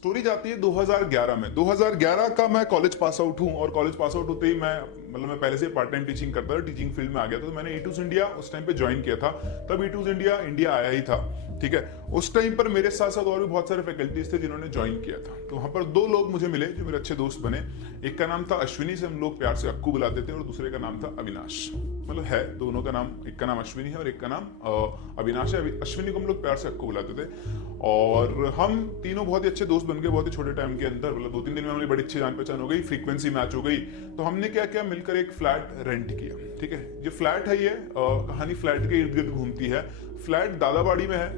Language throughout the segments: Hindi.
स्टोरी जाती है 2011 में। 2011 का मैं कॉलेज पास आउट हूँ और कॉलेज पास आउट होते ही मैं पहले से पार्ट टाइम टीचिंग करता था, टीचिंग फील्ड में आ गया था। तो मैंने ईटूज इंडिया उस टाइम पे ज्वाइन किया था। तब ईटूज इंडिया आया ही था, ठीक है। उस टाइम पर मेरे साथ साथ और भी बहुत सारे फैकल्टीज थे जिन्होंने ज्वाइन किया था। तो वहां पर दो लोग मुझे मिले जो मेरे अच्छे दोस्त बने। एक का नाम था अश्विनी, से हम लोग प्यार से अक्कू बुलाते थे, और दूसरे का नाम था अविनाश। मतलब है दोनों का नाम, एक का नाम अश्विनी है और एक का नाम अविनाश है। अश्विनी को हम लोग प्यार से अक्कू बुलाते थे। और हम तीनों बहुत ही अच्छे दोस्त बन गए बहुत ही छोटे टाइम के अंदर। मतलब 2-3 दिन में हमारी बड़ी अच्छी जान पहचान हो गई, फ्रीक्वेंसी मैच हो गई। तो हमने क्या किया, मिलकर एक फ्लैट रेंट किया, ठीक है। जो फ्लैट है ये कहानी फ्लैट के इर्द गिर्द घूमती है। फ्लैट दादाबाड़ी में है,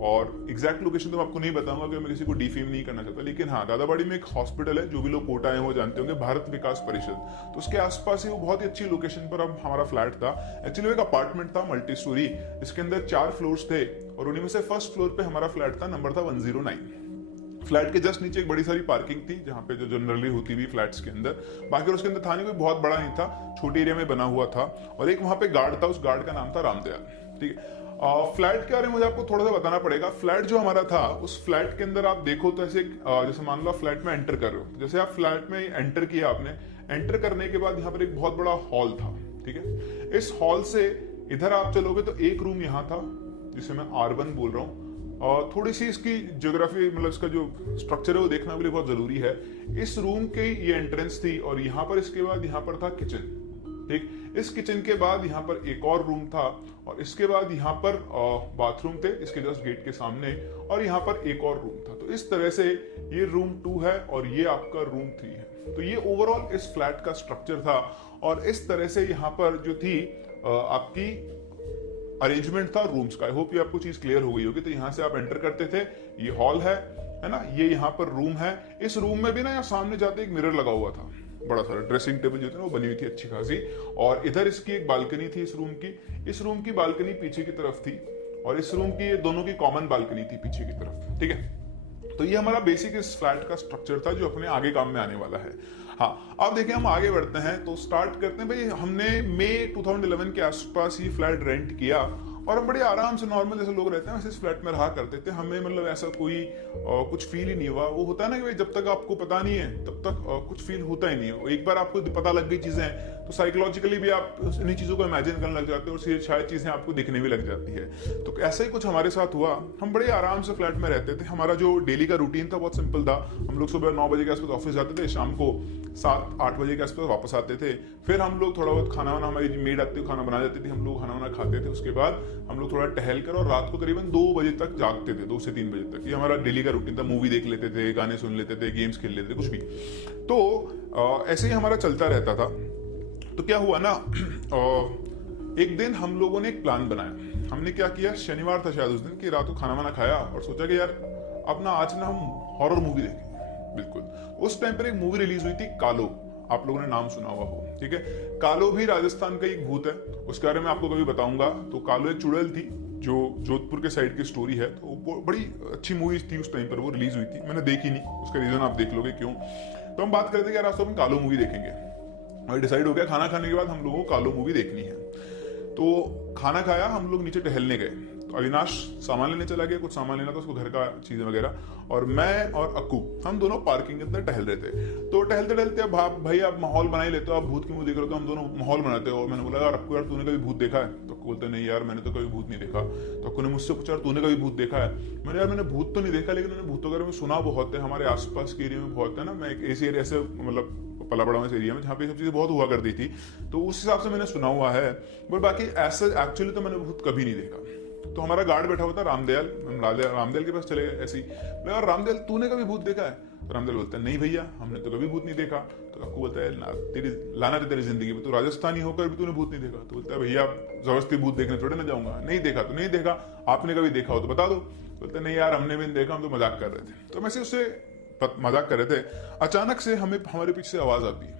और एग्जैक्ट लोकेशन तो मैं आपको नहीं बताऊंगा क्योंकि मैं किसी को डिफेम नहीं करना चाहता। लेकिन हाँ, दादाबाड़ी में एक हॉस्पिटल है, जो भी लोग कोटा है वो जानते होंगे, भारत विकास परिषद। तो उसके आसपास ही वो बहुत ही अच्छी लोकेशन पर अब हमारा फ्लैट था। एक्चुअली एक अपार्टमेंट था मल्टी स्टोरी, इसके अंदर 4 फ्लोर्स थे, और उन्हीं में से फर्स्ट फ्लोर पे हमारा फ्लैट था, नंबर था 109। फ्लैट के जस्ट नीचे एक बड़ी सारी पार्किंग थी, जहां पे जो जनरली होती हुई फ्लैट्स के अंदर। बाकी उसके अंदर था नहीं, कोई बहुत बड़ा नहीं था, छोटे एरिया में बना हुआ था। और एक वहां पे गार्ड था, उस गार्ड का नाम था रामदयाल, ठीक है। फ्लैट के बारे में मुझे आपको थोड़ा सा बताना पड़ेगा। फ्लैट जो हमारा था, उस फ्लैट के अंदर आप देखो तो ऐसे जैसे मान लो आप फ्लैट में एंटर कर रहे हो, जैसे आप फ्लैट में एंटर किया आपने, एंटर करने के बाद यहाँ पर एक बहुत बड़ा हॉल था, ठीक है। इस हॉल से इधर आप चलोगे तो एक रूम यहाँ था, जिसे मैं R1 बोल रहा हूँ। और थोड़ी सी इसकी ज्योग्राफी, मतलब इसका जो स्ट्रक्चर है वो देखना भी बहुत जरूरी है। इस रूम की ये एंट्रेंस थी, और यहाँ पर इसके बाद यहाँ पर था किचन, ठीक। इस किचन के बाद यहाँ पर एक और रूम था, और इसके बाद यहाँ पर बाथरूम थे इसके जस्ट गेट के सामने, और यहाँ पर एक और रूम था। तो इस तरह से ये रूम 2 है और ये आपका रूम 3 है। तो ये ओवरऑल इस फ्लैट का स्ट्रक्चर था, और इस तरह से यहाँ पर जो थी आपकी अरेंजमेंट था रूम्स का। आई होप ये आपको चीज क्लियर हो गई होगी। तो यहाँ से आप एंटर करते थे, ये हॉल है ना, ये यहाँ पर रूम है। इस रूम में भी ना यहाँ सामने जाते एक मिरर लगा हुआ था, बड़ा सारा ड्रेसिंग टेबल जो थी ना वो बनी हुई थी अच्छी खासी। और इधर इसकी एक बालकनी थी इस रूम की। इस रूम की बालकनी पीछे की तरफ थी, और इस रूम की दोनों की कॉमन बालकनी थी पीछे की तरफ, ठीक है। तो ये हमारा बेसिक इस फ्लैट का स्ट्रक्चर था जो अपने आगे काम में आने वाला है। हाँ, अब देखिए हम आगे बढ़ते हैं, तो स्टार्ट करते हैं। भाई हमने मई 2011 के आसपास ही फ्लैट रेंट किया, और हम बड़े आराम से नॉर्मल जैसे लोग रहते हैं वैसे इस फ्लैट में रहा करते थे। हमें मतलब ऐसा कोई कुछ फील ही नहीं हुआ। वो होता है ना कि भाई जब तक आपको पता नहीं है तब तक कुछ फील होता ही नहीं है। एक बार आपको पता लग गई चीजें तो साइकोलॉजिकली भी आप इन्हीं चीजों को इमेजिन करने लग जाते हो, और शायद चीजें आपको दिखने भी लग जाती है। तो ऐसा ही कुछ हमारे साथ हुआ। हम बड़े आराम से फ्लैट में रहते थे। हमारा जो डेली का रूटीन था बहुत सिंपल था। हम लोग सुबह 9 बजे के आसपास ऑफिस जाते थे, शाम को 7-8 बजे के आसपास वापस आते थे। फिर हम लोग थोड़ा बहुत खाना वाना, हमारी मेड आती थी खाना बना जाती थी, हम लोग खाना वाना खाते थे। उसके बाद हम लोग थोड़ा टहल कर और रात को करीबन 2 बजे तक जागते थे, 2 से 3 बजे तक। ये हमारा डेली का रूटीन था। मूवी देख लेते थे, गाने सुन लेते थे, गेम्स खेल लेते थे, कुछ भी। तो ऐसे ही हमारा चलता रहता था। तो क्या हुआ ना, एक दिन हम लोगों ने एक प्लान बनाया। हमने क्या किया, शनिवार था शायद उस दिन, कि रात को खाना वाना खाया और सोचा कि यार अब ना आज ना हम हॉरर मूवी देखेंगे। बिल्कुल उस टाइम पर एक मूवी रिलीज हुई थी कालो, आप लोगों ने नाम सुना हुआ हो, ठीक है। कालो भी राजस्थान का एक भूत है, उसके बारे में आपको कभी बताऊंगा। तो कालो एक चुड़ैल थी जो जोधपुर के साइड की स्टोरी है। तो वो बड़ी अच्छी मूवी थी उस टाइम पर, वो रिलीज हुई थी। मैंने देखी नहीं, उसका रीजन आप देख लोगे क्यों। तो हम बात करते हैं कि यार आज तो हम कालो मूवी देखेंगे, और डिसाइड हो गया खाना खाने के बाद हम लोगों को कालो मूवी देखनी है। तो खाना खाया, हम लोग नीचे टहलने गए। तो अविनाश सामान लेने चला गया, कुछ सामान लेना था उसको, घर का चीजें वगैरह। और मैं और अक्कू हम दोनों पार्किंग के अंदर टहल रहे थे। तो टहलते टहलते अब भाई आप माहौल बना ही लेते हो, आप भूत की मूवी देख रहे हो, तो हम दोनों माहौल बनाते हो। और मैंने बोला यार अक्कू, यार तूने कभी भूत देखा है? तो अक्कू बोलते नहीं यार मैंने तो कभी भूत नहीं देखा। तो अक्कू ने मुझसे पूछा तूने कभी भूत देखा है? मैंने यार मैंने भूत तो नहीं देखा, लेकिन मैंने भूतों के बारे में सुना बहुत है, हमारे आसपास के एरिया में बहुत है ना। मैं एक ऐसे एरिया से मतलब पला बड़ा एरिया में जहाँ पे सब चीजें बहुत हुआ करती थी, तो उस हिसाब से मैंने सुना हुआ है। बट बाकी ऐसा एक्चुअली तो मैंने भूत कभी नहीं देखा। तो हमारा गार्ड बैठा हुआ था रामदयाल, हम रामदयाल के पास चले गए ऐसे ही। यार रामदयाल तूने कभी भूत देखा है? तो रामदयाल बोलता है नहीं भैया हमने तो कभी भूत नहीं देखा। तो अक्कू बोलता है ना तेरी लाना तेरी जिंदगी में, तो राजस्थानी होकर भी तूने भूत नहीं देखा? तो बोलता है भैया जबरदस्ती भूत देखने थोड़े ना जाऊंगा। नहीं देखा तो नहीं देखा, आपने कभी देखा हो तो बता दो। बोलते नहीं यार हमने भी नहीं देखा, हम तो मजाक कर रहे थे। तो मैं उससे मजाक कर रहे थे। अचानक से हमें हमारे पीछे से आवाज आती है,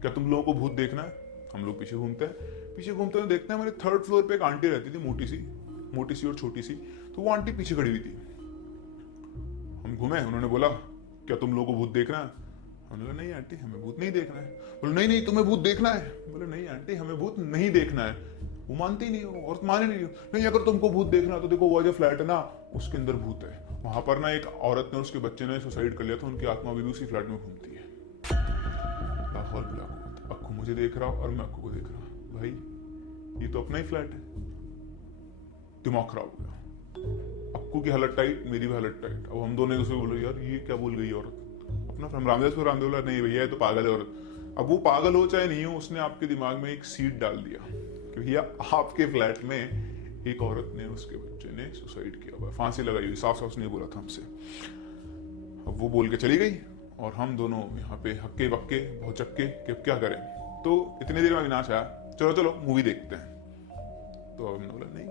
क्या तुम लोगों को भूत देखना है? हम लोग पीछे घूमते हैं, देखते हैं हमारे 3rd फ्लोर पे एक आंटी रहती थी, मोटी सी और छोटी सी। तो वो आंटी पीछे खड़ी हुई थी। हम घूमे, उन्होंने बोला क्या तुम लोगों को भूत देखना है? हमने बोला नहीं आंटी हमें भूत नहीं देखना है। बोले नहीं नहीं तुम्हें भूत देखना है। बोले नहीं आंटी हमें भूत नहीं देखना है। वो मानती नहीं हो और माने नहीं हो। नहीं अगर तुमको भूत देखना तो देखो वो जो फ्लैट है ना उसके अंदर भूत है। वहां पर ना एक औरत ने, उसके बच्चे ने सुसाइड कर लिया था, उनकी आत्मा अभी भी उसी फ्लैट में घूमती है। लाहौल बिलावल, अक्कू मुझे देख रहा और मैं अक्कू को देख रहा, भाई ये तो अपना ही फ्लैट है। दिमाग खराब हो गया, अक्कू की हालत टाइट, मेरी भी हालत टाइट। अब हम दोनों एक दूसरे को बोलो यार ये क्या बोल गई औरत, अपना रामदेव को रामदेव बोला नहीं भैया ये तो पागल है औरत। अब वो पागल हो चाहे नहीं हो, उसने आपके दिमाग में एक सीड डाल दिया कि भैया आपके फ्लैट में एक औरत ने, उसके बच्चे ने सुसाइड किया हुआ, फांसी लगाई हुई, साफ साफ उसने बोला था हमसे। अब वो बोल के चली गई और हम दोनों यहाँ पे हक्के बक्के भौचक्के कि अब क्या करें। तो इतनी देर में अविनाश आया, चलो चलो मूवी देखते हैं। तो हमने बोला नहीं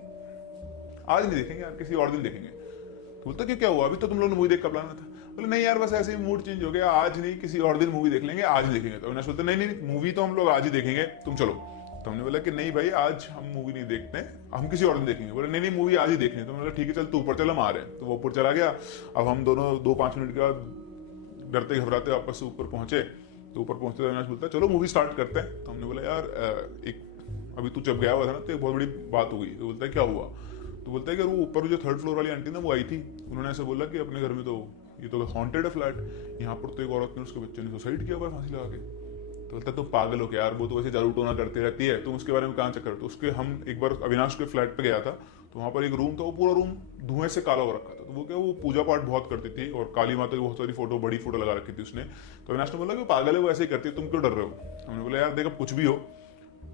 आज नहीं देखेंगे यार, किसी और दिन देखेंगे। तो बोलता कि क्या हुआ, अभी तो तुम लोग ने मूवी देख का प्लान था। बोले नहीं यार बस ऐसे ही मूड चेंज हो गया, आज नहीं किसी और दिन मूवी देख लेंगे, आज नहीं देखेंगे। तो अविनाश बोलते नहीं नहीं मूवी तो हम लोग आज ही देखेंगे, तुम चलो। तो हमने बोला कि नहीं भाई आज हम मूवी नहीं देखते, हम किसी और दिन देखेंगे। बोले नहीं नहीं मूवी आज ही देखनी है। तो मैंने बोला ठीक है चल तू ऊपर चल, हम आ रहे हैं। तो वो ऊपर चला गया। अब हम दोनों 2-5 मिनट के बाद डरते घबराते वापस से ऊपर पहुंचे। तो ऊपर पहुंचते अविनाश बोलता चलो मूवी स्टार्ट करते हैं। तो हमने बोला यार एक अभी तू जब गया हुआ था ना तो एक बहुत बड़ी बात हो गई। तो बोलता है क्या हुआ। तो बोलता है कि वो ऊपर जो 3rd फ्लोर वाली आंटी ना वो आई थी, उन्होंने ऐसे बोला कि अपने घर में तो ये तो हॉन्टेड है फ्लैट, यहाँ पर तो एक औरत ने उसके बच्चे ने सुसाइड किया हुआ है फांसी लगा के। तो बोलता तुम पागल हो क्या यार, वो तो वैसे जादू टोना करती रहती है, तुम उसके बारे में कहाँ चक्कर। तो उसके हम एक बार अविनाश के फ्लैट पे गया था, तो वहां पर एक रूम था, वो पूरा रूम धुएं से काला हो रखा था। तो वो क्या वो पूजा पाठ बहुत करती थी और काली माता की बहुत सारी फोटो, बड़ी फोटो लगा रखी थी उसने। तो अविनाश ने बोला कि पागल है वो ऐसे ही करती है, तुम क्यों डर रहे हो। हमने बोला यार देख कुछ भी हो,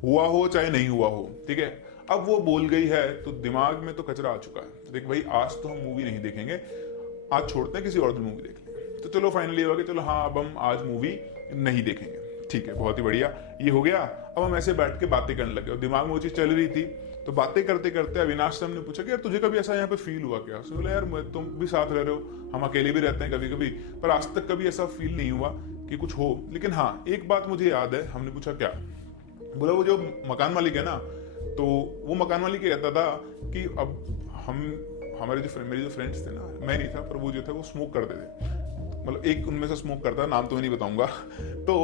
हुआ हो चाहे नहीं हुआ हो, ठीक है। अब वो बोल गई है तो दिमाग में तो कचरा आ चुका है। देख भाई आज तो हम मूवी नहीं देखेंगे, आज छोड़ते हैं किसी और दिन मूवी देख लेंगे। तो चलो फाइनली हुआ कि चलो हाँ अब हम आज मूवी नहीं देखेंगे, ठीक है बहुत ही बढ़िया ये हो गया। अब हम ऐसे बैठ के बातें करने लगे और दिमाग में वो चीज चल रही थी। तो बातें करते करते अविनाश से हमने पूछा कि यार तुझे कभी ऐसा यहाँ पे फील हुआ क्या। उसने बोला यार तुम भी साथ रह रहे हो, हम अकेले भी रहते हैं कभी कभी, पर आज तक कभी ऐसा फील नहीं हुआ कि कुछ हो। लेकिन हाँ एक बात मुझे याद है। हमने पूछा क्या। बोला वो जो मकान मालिक है ना, तो वो मकान मालिक कहता था कि अब हम हमारे जो मेरे जो फ्रेंड्स थे ना, मैं नहीं था पर वो जो थे वो स्मोक करते थे, मतलब एक उनमें से स्मोक करता, नाम तो मैं नहीं बताऊंगा। तो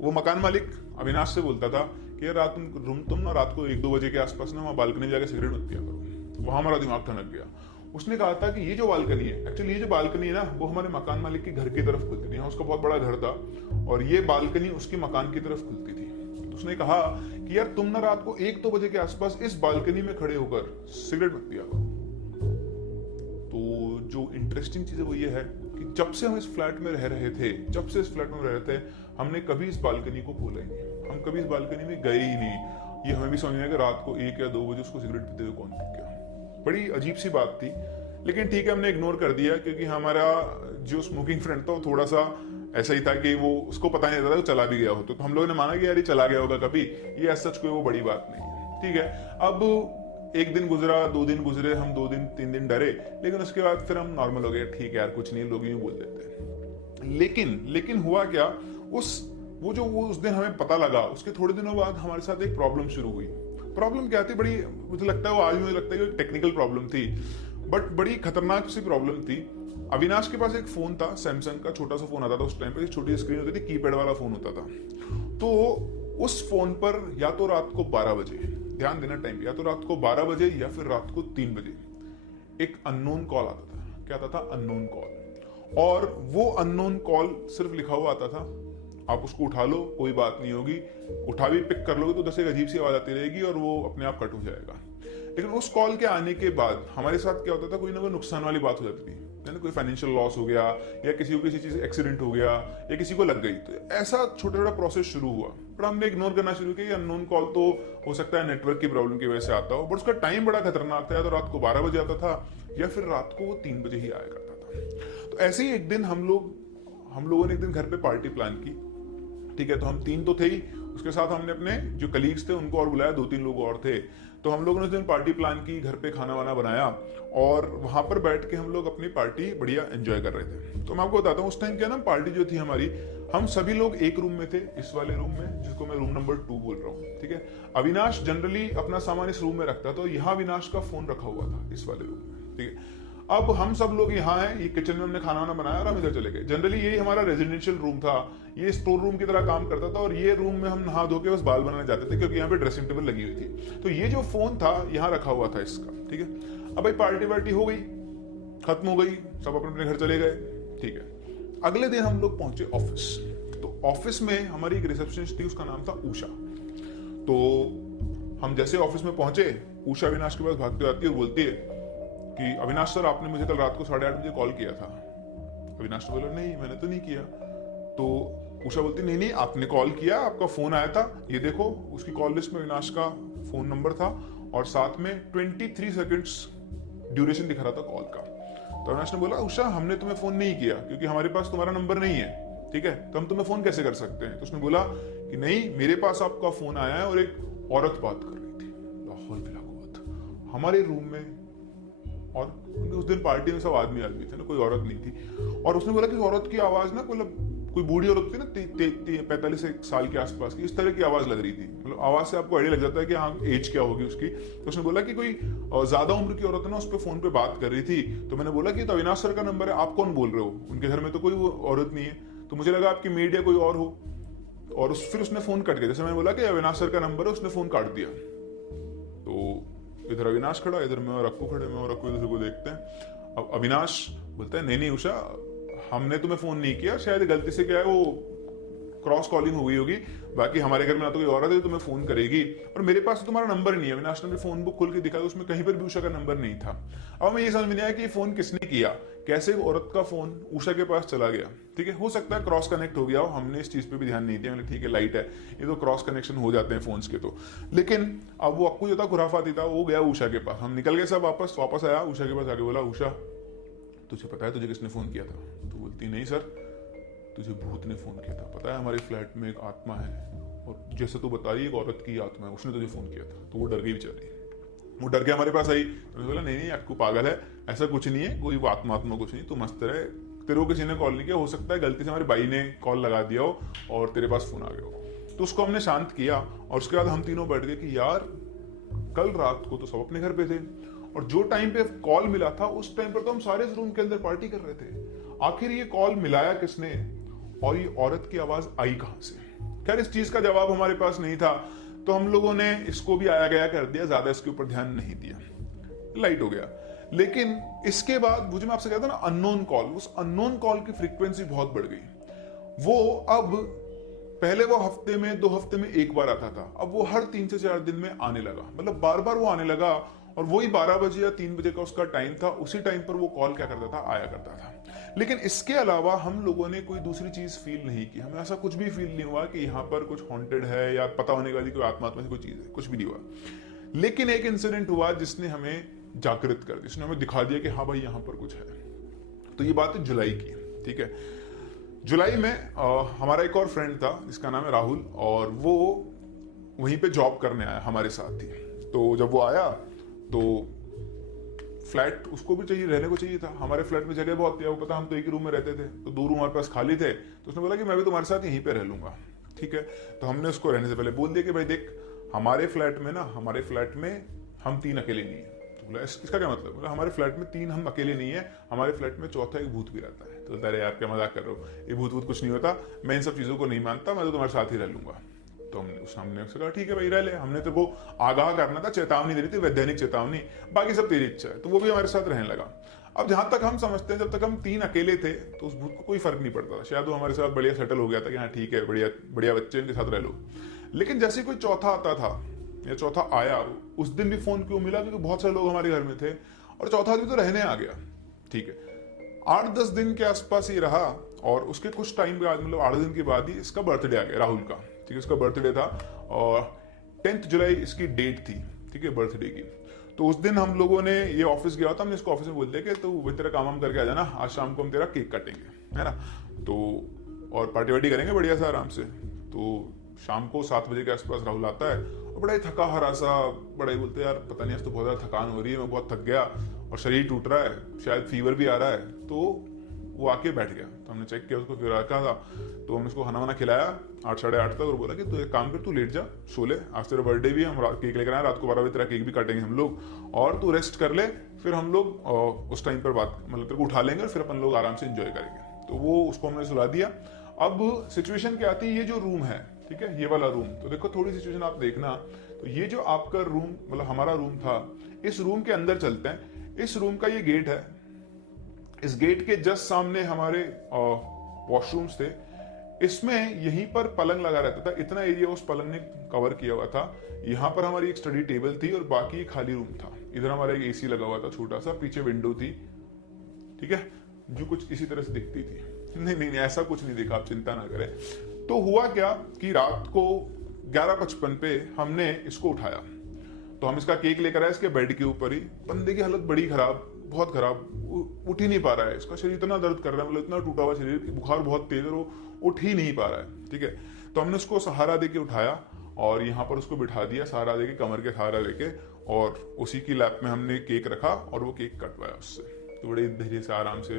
वो मकान मालिक अविनाश से बोलता था कि यार तुम ना रात को 1-2 बजे के आसपास ना वहाँ बालकनी में जाकर सिगरेट मत पिया करो। वहां हमारा दिमाग ठनक गया। उसने कहा था कि ये जो बालकनी है, एक्चुअली ये जो बालकनी है ना वो हमारे मकान मालिक के घर की तरफ खुलती थी। उसका बहुत बड़ा घर था और ये बालकनी उसके मकान की तरफ खुलती थी। तो उसने कहा कि यार तुम ना रात को 1-2 बजे के आसपास इस बालकनी में खड़े होकर सिगरेट मत पिया करो। तो जो इंटरेस्टिंग चीज है वो ये है कि जब से हम इस फ्लैट में रह रहे थे, जब से इस फ्लैट में रह रहे थे, हमने कभी इस बालकनी को खोला ही नहीं, हम कभी इस बालकनी में गए ही नहीं। ये हमें भी समझ में आया कि रात को 1 या 2 बजे उसको सिगरेट पीते हुए कौन देख गया। बड़ी अजीब सी बात थी, लेकिन ठीक है हमने इग्नोर कर दिया क्योंकि हमारा जो स्मोकिंग फ्रेंड था वो थोड़ा सा ऐसा ही था कि वो उसको पता नहीं था वो चला भी गया हो। तो हम लोगों ने माना कि यार ये चला गया होगा कभी, ये सच कोई वो बड़ी बात नहीं है, ठीक है। अब 1 दिन गुजरा, 2 दिन गुजरे, हम 2 दिन 3 दिन डरे, लेकिन उसके बाद फिर हम नॉर्मल हो गए, ठीक है यार कुछ नहीं, लोग यूं बोल देते हैं। लेकिन हुआ क्या, वो उस दिन हमें पता लगा, उसके थोड़े दिनों बाद हमारे साथ एक प्रॉब्लम शुरू हुई। प्रॉब्लम क्या थी, बड़ी मुझे लगता है वो आज मुझे लगता है कि टेक्निकल प्रॉब्लम थी, बट बड़ी खतरनाक सी प्रॉब्लम थी। अविनाश के पास एक फोन था, सैमसंग का छोटा सा फोन आता था उस टाइम पे, छोटी स्क्रीन होती थी, कीपैड वाला फोन होता था। तो उस फोन पर या तो रात को 12 बजे, ध्यान देना टाइम, या तो रात को 12 बजे या फिर रात को 3 बजे एक अननोन कॉल आता था। क्या आता था, अननोन कॉल। और वो अननोन कॉल सिर्फ लिखा हुआ आता था, आप उसको उठा लो कोई बात नहीं होगी, उठा भी पिक कर लोगे तो उधर एक अजीब सी आवाज आती रहेगी और वो अपने आप कट हो जाएगा। लेकिन उस कॉल के आने के बाद हमारे साथ क्या होता था, कोई ना कोई नुकसान वाली बात हो जाती थी, यानी कोई फाइनेंशियल लॉस हो गया या किसी को किसी चीज एक्सीडेंट हो गया या किसी को लग गई, तो ऐसा छोटा छोटा प्रोसेस शुरू हुआ। पर हमने इग्नोर करना शुरू किया, अननोन कॉल तो हो सकता है नेटवर्क की प्रॉब्लम की वजह से आता हो, बट उसका टाइम बड़ा खतरनाक था, या तो रात को 12 बजे आता था या फिर रात को वो 3 बजे ही आया करता था। तो ऐसे ही एक दिन हम लोगों ने एक दिन घर पे पार्टी प्लान की, ठीक है। तो हम 3 तो थे ही, उसके साथ हमने अपने जो कलीग्स थे उनको और बुलाया, 2-3 लोग और थे। तो हम लोगों ने उस दिन पार्टी प्लान की, घर पे खाना वाना बनाया और वहां पर बैठ के हम लोग अपनी पार्टी बढ़िया एंजॉय कर रहे थे। तो मैं आपको बताता हूँ उस टाइम क्या ना, पार्टी जो थी हमारी, हम सभी लोग एक रूम में थे, इस वाले रूम में जिसको मैं रूम नंबर 2 बोल रहा हूँ, ठीक है। अविनाश जनरली अपना सामान इस रूम में रखता, तो यहाँ अविनाश का फोन रखा हुआ था इस वाले रूम में, ठीक है। अब हम सब लोग यहाँ हैं, ये किचन में हमने खाना वाना बनाया और हम इधर चले गए। जनरली यही हमारा रेजिडेंशियल रूम था, ये स्टोर रूम की तरह काम करता था और ये रूम में हम नहा धो के बस बाल बनाने जाते थे क्योंकि यहाँ पे ड्रेसिंग टेबल लगी हुई थी। तो ये जो फोन था यहाँ रखा हुआ था इसका, ठीक है। अब भाई पार्टी वार्टी हो गई, खत्म हो गई, सब अपने अपने घर चले गए। ठीक है, अगले दिन हम लोग पहुंचे ऑफिस। तो ऑफिस में हमारी एक रिसेप्शनिस्ट थी, उसका नाम था उषा। तो हम जैसे ऑफिस में पहुंचे, उषा अविनाश के पास भागते आती है और बोलती है कि अविनाश सर, आपने मुझे कल रात को 8:30 बजे कॉल किया था। अविनाश ने बोला नहीं, मैंने तो नहीं किया। तो उषा बोलती नहीं नहीं, आपने कॉल किया, आपका फोन आया था, ये देखो। उसकी कॉल लिस्ट में अविनाश का फोन नंबर था और साथ में 23 सेकंड्स ड्यूरेशन दिखा रहा था कॉल का। तो अविनाश ने बोला उषा, हमने तुम्हें फोन नहीं किया क्योंकि हमारे पास तुम्हारा नंबर नहीं है, ठीक है, तो हम तुम्हें फोन कैसे कर सकते हैं। तो उसने बोला कि नहीं, मेरे पास आपका फोन आया है और एक औरत बात कर रही थी। लाहौल बिलाकुवत हमारे रूम में, और उस दिन पार्टी में सब आदमी थे ना, कोई औरत नहीं थी। और उसने बोला कि औरत की आवाज ना, कोई बूढ़ी औरत थी ना, 45 साल के आसपास की, इस तरह की आवाज लग रही थी। मतलब आवाज से आपको आइडिया लग जाता है कि हाँ एज क्या होगी उसकी। तो उसने बोला कि कोई ज्यादा उम्र की औरत है ना, उस पर फोन पे बात कर रही थी। तो मैंने बोला कि तो अविनाश सर का नंबर है, आप कौन बोल रहे हो, उनके घर में तो कोई औरत नहीं है। तो मुझे लगा आपकी मेड या कोई और हो। और फिर उसने फोन कट गया। जैसे मैंने बोला कि अविनाश सर का नंबर है, उसने फोन काट दिया। तो इधर अविनाश खड़ा, इधर मैं और अक्कू खड़े, मैं और अक्कू इधर को देखते हैं। अब अविनाश बोलता है नहीं नहीं उषा, हमने तुम्हें फोन नहीं किया, शायद गलती से क्या है वो क्रॉस कॉलिंग हो गई होगी, बाकी हमारे घर में ना तो कोई औरत है तुम्हें फोन करेगी, और मेरे पास तो तुम्हारा नंबर नहीं है। अविनाश ने फोन बुक खोल के दिखा, तो उसमें कहीं पर भी उषा का नंबर नहीं था। अब मैं ये समझ में नहीं आया कि फोन किसने किया, कैसे औरत का फोन उषा के पास चला गया। ठीक है, हो सकता है क्रॉस कनेक्ट हो गया हो, हमने इस चीज पे भी ध्यान नहीं दिया। मतलब ठीक है, लाइट है, ये तो क्रॉस कनेक्शन हो जाते हैं फोन्स के। तो लेकिन अब वो अक्कू जो था खुराफाती था, वो गया उषा के पास। हम निकल गए सब, वापस आया उषा के पास, आके बोला उषा तुझे पता है तुझे किसने फोन किया था। तो बोलती नहीं सर, तुझे भूत ने फोन किया था, पता है हमारे फ्लैट में एक आत्मा है, और जैसे तू बता रही एक औरत की आत्मा है, उसने तुझे फोन किया था। तो वो डर गई बेचारी, वो डर के हमारे पास आई। तो बोला नहीं नहीं आपको पागल है, ऐसा कुछ नहीं है, कोई आत्मा कुछ नहीं, तू मस्त रहे, तेरे को किसी ने कॉल नहीं किया, हो सकता है गलती से हमारे भाई ने कॉल लगा दिया हो और तेरे पास फोन आ गया हो। तो उसको हमने शांत किया, और उसके बाद हम तीनों बैठ गए कि यार कल रात को तो सब अपने घर पे थे, और जो टाइम पे कॉल मिला था उस टाइम पर तो हम सारे रूम के अंदर पार्टी कर रहे थे। आखिर ये कॉल मिलाया किसने, और ये औरत की आवाज आई कहां से। खैर इस चीज का जवाब हमारे पास नहीं था, तो हम लोगों ने इसको भी आया गया कर दिया, ज्यादा इसके ऊपर ध्यान नहीं दिया, लाइट हो गया। लेकिन इसके बाद मुझे, मैं आपसे कहता ना, अननोन कॉल, उस अननोन कॉल की फ्रीक्वेंसी बहुत बढ़ गई। वो अब पहले वो हफ्ते में 2 हफ्ते में एक बार आता था, अब वो हर 3 से 4 दिन में आने लगा। मतलब बार बार वो आने लगा, और वही 12 बजे या 3 बजे का उसका टाइम था, उसी टाइम पर वो कॉल क्या करता था, आया करता था। लेकिन इसके अलावा हम लोगों ने कोई दूसरी चीज फील नहीं की, हमें ऐसा कुछ भी फील नहीं हुआ कि यहाँ पर कुछ हॉन्टेड है या पता होने वाली कोई आत्मा से कोई चीज है, कुछ भी नहीं हुआ। लेकिन एक इंसिडेंट हुआ जिसने हमें जागृत कर दिया, जिसने हमें दिखा दिया कि हाँ भाई यहाँ पर कुछ है। तो ये बात है जुलाई की, ठीक है। जुलाई में हमारा एक और फ्रेंड था जिसका नाम है राहुल, और वो वहीं पे जॉब करने आया हमारे साथ ही। तो जब वो आया तो फ्लैट उसको भी चाहिए, रहने को चाहिए था। हमारे फ्लैट में जगह बहुत थी, वो पता हम तो एक ही रूम में रहते थे, तो 2 रूम हमारे पास खाली थे। तो उसने बोला कि मैं भी तुम्हारे साथ यहीं पे रह लूंगा, ठीक है। तो हमने उसको रहने से पहले बोल दिया कि भाई देख, हमारे फ्लैट में हम 3 अकेले नहीं है। तो बोला इसका क्या मतलब, बोला हमारे फ्लैट में 3 हम अकेले नहीं है, हमारे फ्लैट में चौथा एक भूत भी रहता है। तो अरे यार क्या मजाक कर रहे हो, ये भूत कुछ नहीं होता, मैं इन सब चीजों को नहीं मानता, मैं तो तुम्हारे साथ ही रह लूंगा। तो हमने उससे कहा ठीक है भाई रह ले, हमने तो वो आगाह करना था, चेतावनी दे रही थी, वैधानिक चेतावनी, बाकी सब तेरी इच्छा है। तो वो भी हमारे साथ रहने लगा। अब जहां तक हम समझते हैं, जब तक हम 3 अकेले थे तो उस भूत को कोई फर्क नहीं पड़ता था, शायद वो हमारे साथ बढ़िया सेटल हो गया था कि हाँ ठीक है, बढ़िया बढ़िया बच्चे, इनके साथ रह लो। लेकिन जैसे कोई चौथा आता था या चौथा आया, उस दिन भी फोन क्यों मिला, क्योंकि बहुत सारे लोग हमारे घर में थे, और चौथा आदमी तो रहने आ गया, ठीक है। 8-10 दिन के आसपास ही रहा, और उसके कुछ टाइम बाद, मतलब 8 दिन के बाद ही इसका बर्थडे आ गया, राहुल का, ठीक है। उसका बर्थडे था और 10 जुलाई इसकी डेट थी, ठीक है, बर्थडे की। तो उस दिन हम लोगों ने, ये ऑफिस गया था, हमने इसको ऑफिस में बोल दिया कि तो वो तेरा काम हम करके आ जाना, आज शाम को हम तेरा केक काटेंगे, है ना, तो और पार्टी वार्टी करेंगे बढ़िया सा आराम से। तो शाम को 7 बजे के आसपास राहुल आता है, और बड़ा ही थका हारा सा, बड़ा ही बोलते यार पता नहीं आज तो बहुत ज्यादा थकान हो रही है, मैं बहुत थक गया और शरीर टूट रहा है, शायद फीवर भी आ रहा है। तो वो आके बैठ गया, तो हमने चेक किया उसको, फिर रखा था। तो हमने उसको खाना वाना खिलाया 8-8:30 तक, और बोला कि तू एक काम कर, तू लेट जा, सो ले, आज तेरा बर्थडे भी है, हम केक लेकर आए, रात को 12 बजे तेरा केक भी काटेंगे हम लोग, और तू रेस्ट कर ले, फिर हम लोग उस टाइम पर बात, मतलब तेरे को उठा लेंगे और फिर अपन लोग आराम से एंजॉय करेंगे। तो वो उसको हमने सुला दिया। अब सिचुएशन क्या आती है, ये जो रूम है, ठीक है, ये वाला रूम, तो देखो थोड़ी सिचुएशन आप देखना। तो ये जो आपका रूम, मतलब हमारा रूम था, इस रूम के अंदर चलते हैं। इस रूम का ये गेट है, इस गेट के जस्ट सामने हमारे वॉशरूम्स थे। इसमें यहीं पर पलंग लगा रहता था, इतना एरिया उस पलंग ने कवर किया हुआ था। यहाँ पर हमारी एक स्टडी टेबल थी और बाकी खाली रूम था। इधर हमारा एक एसी लगा हुआ था छोटा सा, पीछे विंडो थी, ठीक है, जो कुछ इसी तरह से दिखती थी। नहीं नहीं नहीं, ऐसा कुछ नहीं देखा, आप चिंता ना करें। तो हुआ क्या कि रात को 11:55 पे हमने इसको उठाया, तो हम इसका केक लेकर आए इसके बेड के ऊपर ही। बंदे की हालत बड़ी खराब, बहुत खराब, उठ ही नहीं पा रहा है, इसका शरीर इतना दर्द कर रहा है, मतलब इतना टूटा हुआ शरीर, बुखार बहुत तेज है, वो उठ ही नहीं पा रहा है, ठीक है। तो हमने उसको सहारा देके उठाया और यहाँ पर उसको बिठा दिया, सहारा देके, कमर के सहारा देके, और उसी की लैप में हमने केक रखा और वो केक कटवाया उससे। तो बड़े धीरे से आराम से,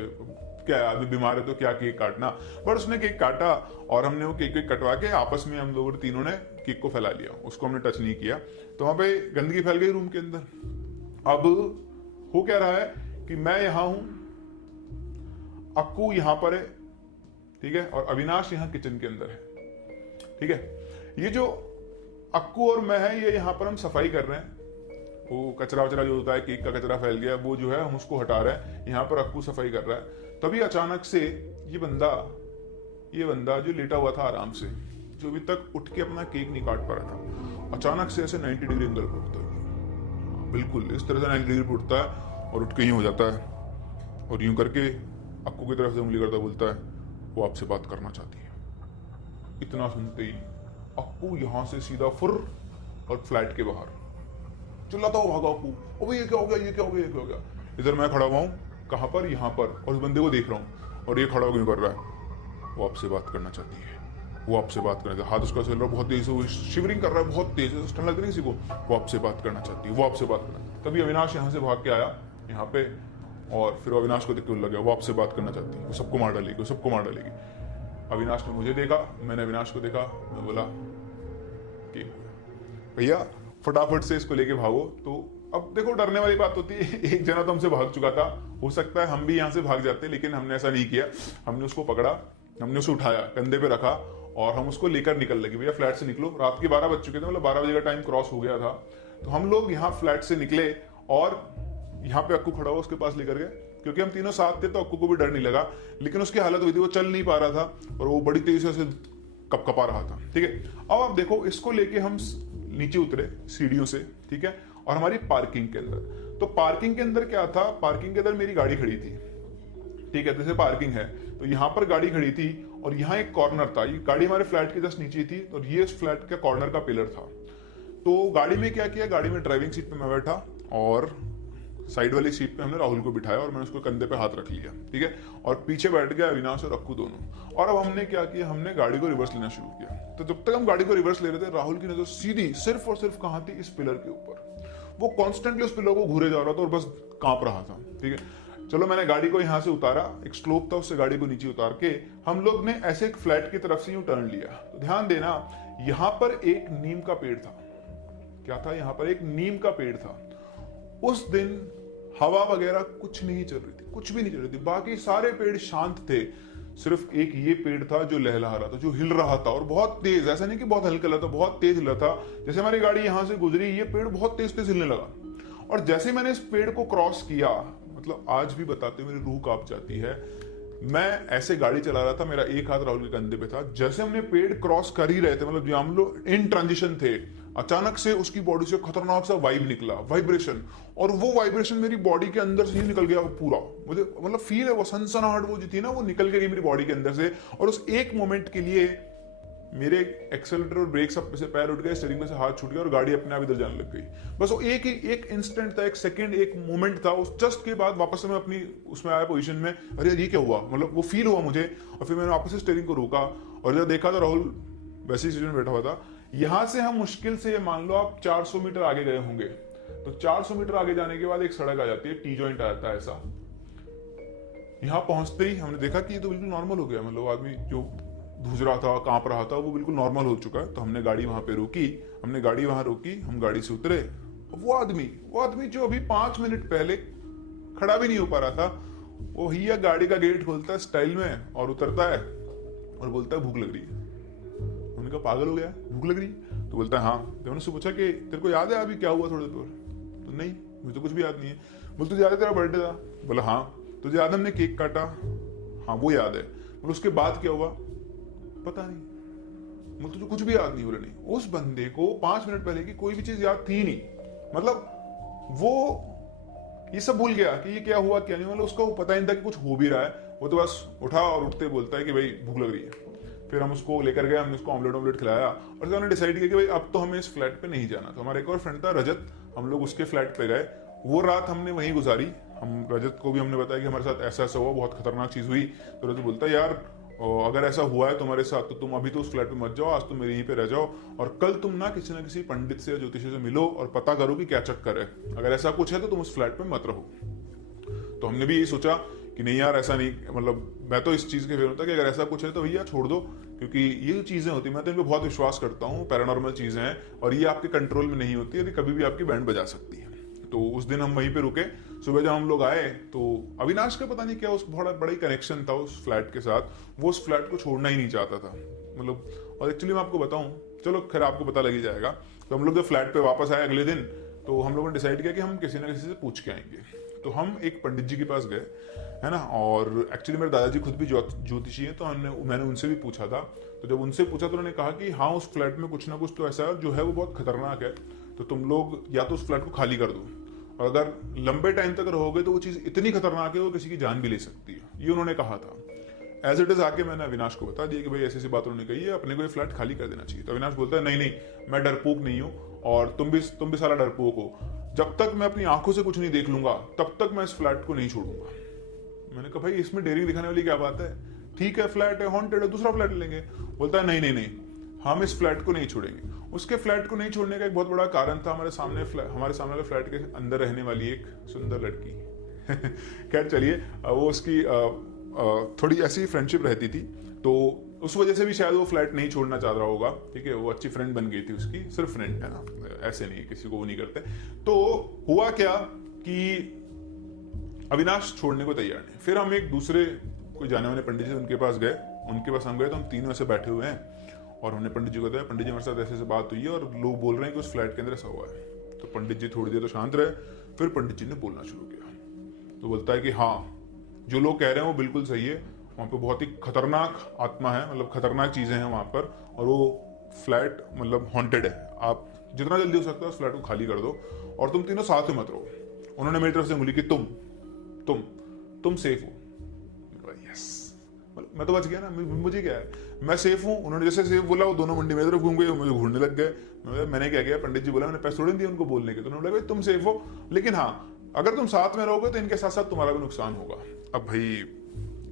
क्या आदमी बीमार है तो क्या केक काटना, बट उसने केक काटा और हमने वो केक कटवा के आपस में हम लोगों तीनों ने केक को फैला लिया, उसको हमने टच नहीं किया। तो वहां पे गंदगी फैल गई रूम के अंदर। अब हो क्या रहा है कि मैं यहां हूं, अक्कू यहां पर है, ठीक है, और अविनाश यहां किचन के अंदर है, ठीक है। ये जो अक्कू और मैं है, ये यहां पर हम सफाई कर रहे हैं। वो कचरा वचरा जो होता है, केक का कचरा फैल गया, वो जो है हम उसको हटा रहे हैं। यहाँ पर अक्कू सफाई कर रहा है। तभी अचानक से ये बंदा जो लेटा हुआ था आराम से, जो अभी तक उठ के अपना केक नहीं काट पा रहा था, अचानक से ऐसे 90 डिग्री एंगल पर उठता है, बिल्कुल इस तरह से 90 डिग्री पर उठता है और उठ के यूं हो जाता है और यूं करके अक्कू की तरफ से उंगली करता बोलता है, वो आपसे बात करना चाहती है। इतना सुनते ही अक्कू यहां से सीधा फुर और फ्लैट के बाहर चिल्लाता हुआ भागा अक्कू, अबे ये क्या हो गया, ये क्या हो गया, ये क्या हो गया। इधर मैं खड़ा हुआ हूँ, कहाँ पर, यहाँ पर, और उस बंदे को देख रहा हूँ और ये खड़ा क्यों कर रहा है, वो आपसे बात करना चाहती है, वो आपसे बात करना चाहती है। हाथ उसका चल रहा है बहुत तेज से, वो शिवरिंग कर रहा है बहुत तेज से, ठंड लग रही है किसी को, वो आपसे बात करना चाहती है, वो आपसे बात करना। तभी अविनाश यहाँ से भाग के आया यहाँ पे, और फिर अविनाश को देख के लग गया, वो आपसे बात करना चाहती है, वो सबको मार डालेगी, वो सबको मार डालेगी। अविनाश ने मुझे देखा, मैंने अविनाश को देखा, मैं बोला कि भैया फटाफट से इसको लेके भागो। तो अब देखो डरने वाली बात होती है, एक जना तो हमसे भाग चुका था, हो सकता है हम भी यहाँ से भाग जाते, लेकिन हमने ऐसा नहीं किया। हमने उसको पकड़ा, हमने उसे उठाया, कंधे पे रखा और हम उसको लेकर निकल लगे, भैया फ्लैट से निकलो। रात के 12 बज चुके थे, मतलब 12 बजे का टाइम क्रॉस हो गया था। तो हम लोग यहाँ फ्लैट से निकले और यहाँ पे अक्कू खड़ा हुआ, उसके पास लेकर गए, क्योंकि हम तीनों साथ थे तो अक्कू को भी डर नहीं लगा। लेकिन उसकी हालत हुई थी, वो चल नहीं पा रहा था और वो बड़ी तेजी से कपकपा रहा था, ठीक है। अब आप देखो, इसको लेके हम नीचे उतरे सीढ़ियों से, ठीक है, और हमारी पार्किंग के अंदर। तो पार्किंग के अंदर क्या था, पार्किंग के अंदर मेरी गाड़ी खड़ी थी, ठीक है, जैसे पार्किंग है तो यहाँ पर गाड़ी खड़ी थी और यहाँ एक कॉर्नर था। ये गाड़ी हमारे फ्लैट के जस्ट नीचे थी और ये इस फ्लैट के कॉर्नर का पिलर था। तो गाड़ी में क्या किया, गाड़ी में ड्राइविंग सीट पे मैं बैठा और साइड वाली सीट पे हमने राहुल को बिठाया और मैंने उसको कंधे पे हाथ रख लिया, ठीक है, और पीछे बैठ गया अविनाश और अक्कू दोनों। और अब हमने क्या किया, हमने गाड़ी को रिवर्स लेना शुरू किया। तो जब तक हम गाड़ी को रिवर्स ले रहे थे, राहुल की नजर सीधी सिर्फ और सिर्फ कहाँ थी, इस पिलर के ऊपर। वो कॉन्स्टेंटली उस पिलर को घूरे जा रहा था और बस कांप रहा था, ठीक है। चलो मैंने गाड़ी को यहाँ से उतारा, एक स्लोप था, उससे गाड़ी को नीचे उतार के हम लोग ने ऐसे एक फ्लैट की तरफ से यूं टर्न लिया। तो ध्यान देना, यहाँ पर एक नीम का पेड़ था। क्या था, यहाँ पर एक नीम का पेड़ था। उस दिन हवा वगैरह कुछ नहीं चल रही थी, कुछ भी नहीं चल रही थी, बाकी सारे पेड़ शांत थे। सिर्फ एक ये पेड़ था जो लहलहा रहा था, जो हिल रहा था, और बहुत तेज, ऐसा नहीं कि बहुत हल्का हिला था, बहुत तेज हिला था। जैसे हमारी गाड़ी यहां से गुजरी, ये पेड़ बहुत तेज तेज हिलने लगा। और जैसे मैंने इस पेड़ को क्रॉस किया, मतलब आज भी बताते मेरी रूह कांप जाती है। मैं ऐसे गाड़ी चला रहा था, मेरा एक हाथ राहुल के कंधे पे था। जैसे हमने पेड़ क्रॉस कर ही रहे थे, मतलब हम लोग इन ट्रांजिशन थे, अचानक से उसकी बॉडी से खतरनाक सा वाइब निकला, वाइब्रेशन। और वो वाइब्रेशन मेरी बॉडी के अंदर से ही निकल गया पूरा। मुझे मतलब फील है, वो सनसनाहट वो जो थी ना, वो निकल गई मेरी बॉडी के अंदर से। और उस एक मोमेंट के लिए मेरे एक्सेलेरेटर और ब्रेक सब से पैर उठ गए, स्टीयरिंग में से हाथ छूट गया और गाड़ी अपने आप इधर जाने लग गई। बस वो एक इंस्टेंट था, एक सेकंड, एक मोमेंट था। उस जस्ट के बाद वापस से मैं अपनी उसमें आया पोजीशन में, अरे ये क्या हुआ, मतलब वो फील हुआ मुझे। और फिर मैंने वापस से स्टीयरिंग को रोका और जब देखा तो राहुल वैसे ही सीट में बैठा हुआ था। यहां से हम मुश्किल से मान लो आप 400 मीटर आगे गए होंगे। तो 400 मीटर आगे जाने के बाद एक सड़क आ जाती है, टी जॉइंट आ जाता है ऐसा। यहां पहुंचते ही हमने देखा कि ये तो बिल्कुल नॉर्मल हो गया, मतलब आदमी जो धूज रहा था, कांप रहा था, वो बिल्कुल नॉर्मल हो चुका है। तो हमने गाड़ी वहां पे रोकी, हम गाड़ी से उतरे। वो आदमी जो अभी 5 मिनट पहले खड़ा भी नहीं हो पा रहा था, वो भैया गाड़ी का गेट खोलता है स्टाइल में और उतरता है और बोलता है भूख लग रही है। उन्होंने कहा पागल हो गया, भूख लग रही है? तो बोलता है हाँ। जब मैंने उससे पूछा कि तेरे को याद है अभी क्या हुआ थोड़ी देर? तो नहीं, मुझे तो कुछ भी याद नहीं है। बोलते याद है तेरा बर्थडे था? बोला हाँ। तुझे याद है हमने केक काटा? हाँ वो याद है। मतलब उसके बाद क्या हुआ पता नहीं, मतलब तुझे कुछ भी याद नहीं? बोले नहीं। उस बंदे को 5 मिनट पहले की कोई भी चीज याद थी नहीं, मतलब वो ये सब भूल गया कि ये क्या हुआ क्या नहीं। मतलब उसको पता ही नहीं था कि कुछ हो भी रहा है। वो तो बस उठा और उठते बोलता है कि भाई भूख लग रही है। फिर हम उसको लेकर गए, हमने उसको ऑमलेट खिलाया और फिर हमने डिसाइड किया कि भाई अब तो हमें इस फ्लैट पे नहीं जाना। तो हमारा एक और फ्रेंड था रजत, हम लोग उसके फ्लैट पे गए। वो रात हमने वहीं गुजारी। हम रजत को भी हमने बताया कि हमारे साथ ऐसा ऐसा हुआ, बहुत खतरनाक चीज हुई। तो रजत बोलता है यार अगर ऐसा हुआ है तुम्हारे साथ तो तुम अभी तो उस फ्लैट में मत जाओ, आज तुम मेरे यहीं पे रह जाओ और कल तुम ना किसी पंडित से, ज्योतिषी से मिलो और पता करो कि क्या चक्कर है। अगर ऐसा कुछ है तो तुम उस फ्लैट में मत रहो। तो हमने भी यही सोचा कि नहीं यार ऐसा नहीं, मतलब मैं तो इस चीज के फेवर होता कि अगर ऐसा कुछ है तो भैया छोड़ दो, क्योंकि ये जो चीजें होती है मैं तो इन पर बहुत विश्वास करता हूँ। पैरानॉर्मल चीजें हैं और ये आपके कंट्रोल में नहीं होती है, यदि कभी भी आपकी बैंड बजा सकती है। तो उस दिन हम वहीं पे रुके। सुबह जब हम लोग आए तो अविनाश का पता नहीं क्या उस बड़ा ही कनेक्शन था उस फ्लैट के साथ। वो उस फ्लैट को छोड़ना ही नहीं चाहता था, मतलब। और एक्चुअली मैं आपको बताऊं, चलो खैर आपको पता लग ही जाएगा। तो हम लोग जब फ्लैट पे वापस आए अगले दिन, तो हम लोगों ने डिसाइड किया कि हम किसी ना किसी से पूछ के आएंगे। तो हम एक पंडित जी के पास गए, है ना। और एक्चुअली मेरे दादाजी खुद भी ज्योतिषी हैं, तो मैंने उनसे भी पूछा था। तो जब उनसे पूछा तो उन्होंने कहा कि हाँ उस फ्लैट में कुछ ना कुछ तो ऐसा जो है वो बहुत खतरनाक है, तो तुम लोग या तो उस फ्लैट को खाली कर दो, और अगर लंबे टाइम तक रहोगे तो वो चीज इतनी खतरनाक है वो किसी की जान भी ले सकती है। ये उन्होंने कहा था। एज इट इज आके मैंने अविनाश को बता दिया कि भाई ऐसी ऐसी बात उन्होंने कही है, अपने को ये फ्लैट खाली कर देना चाहिए। तो अविनाश बोलता है नहीं नहीं, मैं डरपोक नहीं हूँ और तुम भी सारा डरपोक हो। जब तक मैं अपनी आंखों से कुछ नहीं देख लूंगा तब तक मैं इस फ्लैट को नहीं छोड़ूंगा। मैंने कहा भाई इसमें डेयरिंग दिखाने वाली क्या बात है, ठीक है फ्लैट है, हॉन्टेड है, दूसरा फ्लैट लेंगे। बोलता है नहीं नहीं नहीं, हम इस फ्लैट को नहीं छोड़ेंगे। उसके फ्लैट को नहीं छोड़ने का एक बहुत बड़ा कारण था हमारे सामने वाले फ्लैट के अंदर रहने वाली एक सुंदर लड़की। खैर चलिए, वो उसकी थोड़ी ऐसी फ्रेंडशिप रहती थी, तो उस वजह से भी शायद वो फ्लैट नहीं छोड़ना चाह रहा होगा। ठीक है, वो अच्छी फ्रेंड बन गई थी उसकी, सिर्फ फ्रेंड है ना, ऐसे नहीं किसी को वो नहीं करते। तो हुआ क्या कि अविनाश छोड़ने को तैयार नहीं। फिर हम एक दूसरे कोई जाने वाले पंडित जी उनके पास गए, उनके पास हम गए तो हम तीनों ऐसे बैठे हुए हैं और हमने पंडित जी को बताया पंडित जी हमारे साथ ऐसे ऐसे बात हुई है और लोग बोल रहे हैं कि उस फ्लैट के अंदर ऐसा हुआ है। तो पंडित जी थोड़ी देर तो शांत रहे, फिर पंडित जी ने बोलना शुरू किया। तो बोलता है कि हाँ जो लोग कह रहे हैं वो बिल्कुल सही है, वहाँ पे बहुत ही खतरनाक आत्मा है, मतलब खतरनाक चीजें हैं वहां पर, और वो फ्लैट मतलब हॉन्टेड है। आप जितना जल्दी हो सकता है उस फ्लैट को खाली कर दो और तुम तीनों साथ में मत रहो। उन्होंने मेरी तरफ से बोली कि तुम सेफ हो। यस, मैं तो बच गया ना, मुझे क्या है, मैं सेफ हूँ। उन्होंने जैसे सेफ बोला वो दोनों मंडी मेरी तरफ घूम गए, मुझे घूरने लग गए। मैंने क्या किया, पंडित जी बोला, मैंने पैसे थोड़े दिए उनको बोलने के, तो उन्होंने बोला तुम सेफ हो, लेकिन हाँ अगर तुम साथ में रहोगे तो इनके साथ साथ तुम्हारा भी नुकसान होगा। अब भाई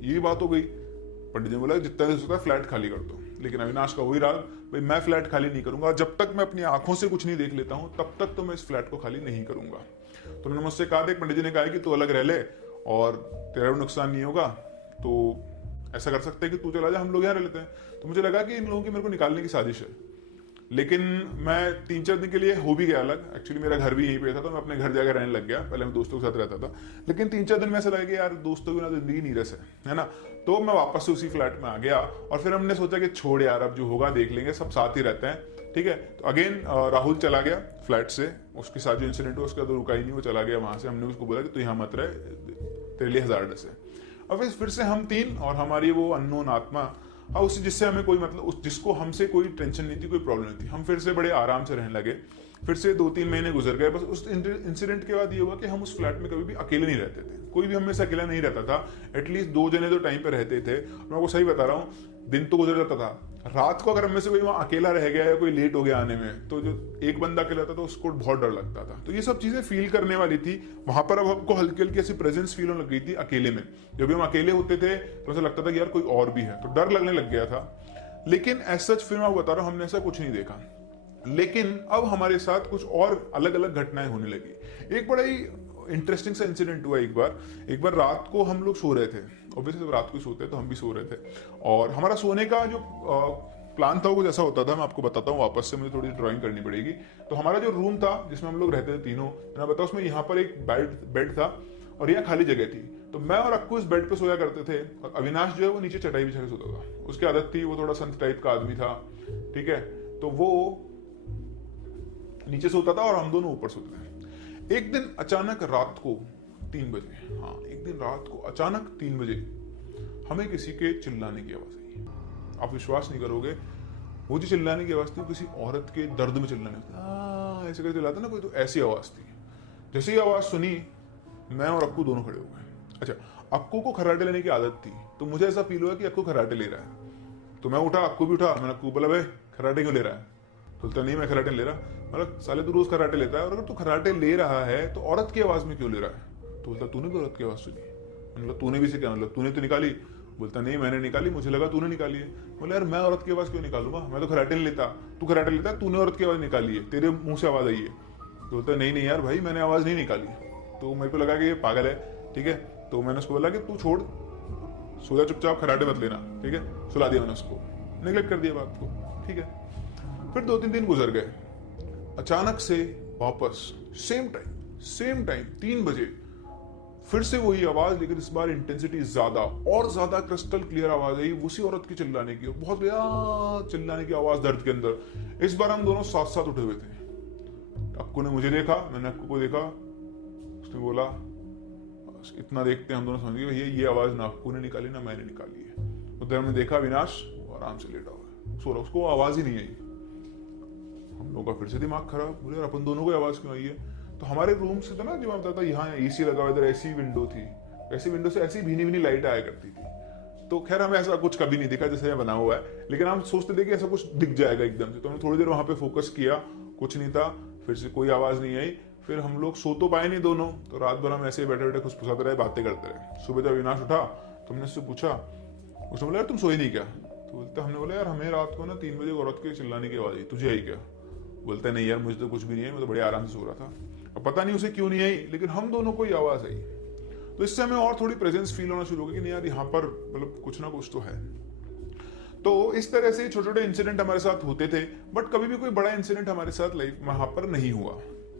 ये बात हो गई। पंडित जी बोला जितना हो सकता है फ्लैट खाली कर दो, लेकिन अविनाश का वही राग, भाई मैं फ्लैट खाली नहीं करूंगा, जब तक मैं अपनी आंखों से कुछ नहीं देख लेता हूं तब तक तो मैं इस फ्लैट को खाली नहीं करूंगा। तो उन्होंने मुझसे कहा, देख पंडित जी ने कहा कि तू अलग रह ले और तेरा भी नुकसान नहीं होगा, तो ऐसा कर सकते हैं कि तू चला जा, हम लोग यहाँ रह लेते हैं। तो मुझे लगा कि इन लोगों की मेरे को निकालने की साजिश है, लेकिन मैं 3-4 दिन के लिए हो भी गया अलग। एक्चुअली मेरा घर भी यहीं पे था, तो मैं अपने घर जाकर रहने लग गया। पहले मैं दोस्तों के साथ रहता था, लेकिन 3-4 दिन में ऐसा लगा कि यार दोस्तों की ना जिंदगी नीरस है ना। तो मैं वापस से उसी फ्लैट में आ गया और फिर हमने सोचा कि छोड़ यार अब जो होगा देख लेंगे, सब साथ ही रहते हैं, ठीक है। तो अगेन राहुल चला गया फ्लैट से, उसके साथ जो इंसिडेंट हुआ उसका तो रुका ही नहीं, वो चला गया वहां से। हमने उसको बोला कि तू यहाँ मत रहे, तेरे लिए हजार्डस है। और फिर से हम तीन और हमारी वो अननोन आत्मा, हाँ उसी जिससे हमें कोई मतलब जिसको हमसे कोई टेंशन नहीं थी, कोई प्रॉब्लम नहीं थी, हम फिर से बड़े आराम से रहने लगे। फिर से 2-3 महीने गुजर गए। बस उस इंसिडेंट के बाद ये हुआ कि हम उस फ्लैट में कभी भी अकेले नहीं रहते थे, कोई भी हम में से अकेला नहीं रहता था। एटलीस्ट 2 जने तो टाइम पे रहते थे। मैं आपको सही बता रहा हूँ, दिन तो गुजर जाता था, रात को अगर हम में से कोई वहां अकेला रह गया या कोई लेट हो गया आने में, तो जो एक बंदा अकेला था तो उसको बहुत डर लगता था। तो ये सब चीजें फील करने वाली थी वहां पर। अब हमको हल्की हल्की ऐसी प्रेजेंस फील होने लग गई थी अकेले में। जब भी हम अकेले होते थे तो ऐसा लगता था कि यार कोई और भी है, तो डर लगने लग गया था। लेकिन एज सच फिर मैं बता रहा हूँ, हमने ऐसा कुछ नहीं देखा। लेकिन अब हमारे साथ कुछ और अलग अलग घटनाएं होने लगी। एक बड़ा ही इंटरेस्टिंग सा इंसिडेंट हुआ। एक बार रात को हम लोग सो रहे थे, ऑब्वियसली जब रात को सोते हैं तो हम भी सो रहे थे, और हमारा सोने का जो प्लान था वो कुछ ऐसा होता था। मैं आपको बताता हूँ वापस से, मुझे थोड़ी ड्राइंग करनी पड़ेगी। तो हमारा जो रूम था जिसमें हम लोग रहते थे तीनों, मैं बताऊँ, उसमें यहाँ पर एक बेड था और यहाँ खाली जगह थी। तो मैं और अक्कू इस बेड पे सोया करते थे, और अविनाश जो है वो नीचे चटाई बिछा के सोता था। उसकी आदत थी, वो थोड़ा संत टाइप का आदमी था, ठीक है। तो वो नीचे सोता था और हम दोनों ऊपर सोते थे। एक दिन अचानक रात को 3 बजे, हाँ एक दिन रात को अचानक 3 बजे हमें किसी के चिल्लाने की आवाज आई। आप विश्वास नहीं करोगे, वो जो चिल्लाने की आवाज थी वो किसी औरत के दर्द में चिल्लाने की, ऐसे करके चिल्लाता ना कोई, तो ऐसी आवाज थी। जैसे ही आवाज सुनी, मैं और अक्कू दोनों खड़े हो गए। अच्छा, अक्कू को खर्राटे लेने की आदत थी, तो मुझे ऐसा फील हुआ कि अक्कू खर्राटे ले रहा है। तो मैं उठा, अक्कू भी उठा। मैंने अक्कू बोला, भाई खर्राटे क्यों ले रहा है? बोलता नहीं मैं खर्राटे ले रहा। मतलब साले तू रोज खर्राटे लेता है, और अगर तू खर्राटे ले रहा है तो औरत की आवाज में क्यों ले रहा है? तो बोलता तूने भी औरत की आवाज सुनी? मतलब तूने भी से क्या मतलब, तूने तो निकाली? बोलता नहीं मैंने निकाली, मुझे लगा तूने निकाली है। बोला यार मैं औरत की आवाज क्यों निकालूंगा, मैं तो खर्राटे नहीं लेता। तू खर्राटे लेता है, तूने औरत की आवाज निकाली है, तेरे मुंह से आवाज आई है। तो बोलता नहीं नहीं यार भाई मैंने आवाज नहीं निकाली। तो मेरे को लगा कि ये पागल है, ठीक है। तो मैंने उसको बोला कि तू छोड़, सो जा चुपचाप, खर्राटे मत लेना, ठीक है। सुला दिया मैंने उसको, नेगलेक्ट कर दिया बात को, ठीक है। फिर 2-3 दिन गुजर गए, अचानक से वापस सेम टाइम 3 बजे फिर से वही आवाज, लेकिन इस बार इंटेंसिटी ज्यादा और ज्यादा क्रिस्टल क्लियर आवाज आई, उसी औरत की चिल्लाने की, बहुत चिल्लाने की आवाज दर्द के अंदर। इस बार हम दोनों साथ साथ उठे हुए थे। अक्कू ने मुझे देखा, मैंने अक्कू को देखा। उसने बोला, इतना देखते हम दोनों समझ गए भैया ये आवाज ना अक्कू ने निकाली ना मैंने निकाली है। उधर हमने देखा अविनाश वो आराम से लेटा हुआ सो रहा, उसको आवाज ही नहीं आई। हम लोगों का फिर से दिमाग खराब, बोले अपन दोनों को आवाज क्यों आई है? तो हमारे रूम से था ना, जो मैं बताता यहाँ एसी लगा हुआ, इधर ऐसी विंडो थी, ऐसी विंडो से ऐसी भीनी भीनी लाइट आया करती थी। तो खैर हमें ऐसा कुछ कभी नहीं दिखा जैसे बना हुआ है, लेकिन हम सोचते थे कि ऐसा कुछ दिख जाएगा एकदम से। तो हमने थोड़ी देर वहां पे फोकस किया, कुछ नहीं था, फिर से कोई आवाज नहीं आई। फिर हम लोग सो तो पाए नहीं दोनों, तो रात भर हम ऐसे बैठे बैठे खुशफुसाते रहे, बातें करते रहे। सुबह जब अविनाश उठा तो हमने उससे पूछा, उसने बोला यार तुम सोई नहीं क्या? तो बोलता, हमने बोला यार हमें रात को ना 3 बजे औरत के चिल्लाने की आवाज आई, तुझे आई क्या? बोलता नहीं यार मुझे तो कुछ भी नहीं है, मैं तो बड़े आराम से सो रहा था। अब पता नहीं उसे क्यों नहीं आई, लेकिन हम दोनों को ही आवाज आई। तो इससे हमें और थोड़ी प्रेजेंस फील होना शुरू हो गया कि नहीं यार यहाँ पर मतलब कुछ ना कुछ तो है। तो इस तरह से छोटे छोटे इंसिडेंट हमारे साथ होते थे, बट कभी भी कोई बड़ा इंसिडेंट हमारे साथ लाइफ वहां पर नहीं हुआ,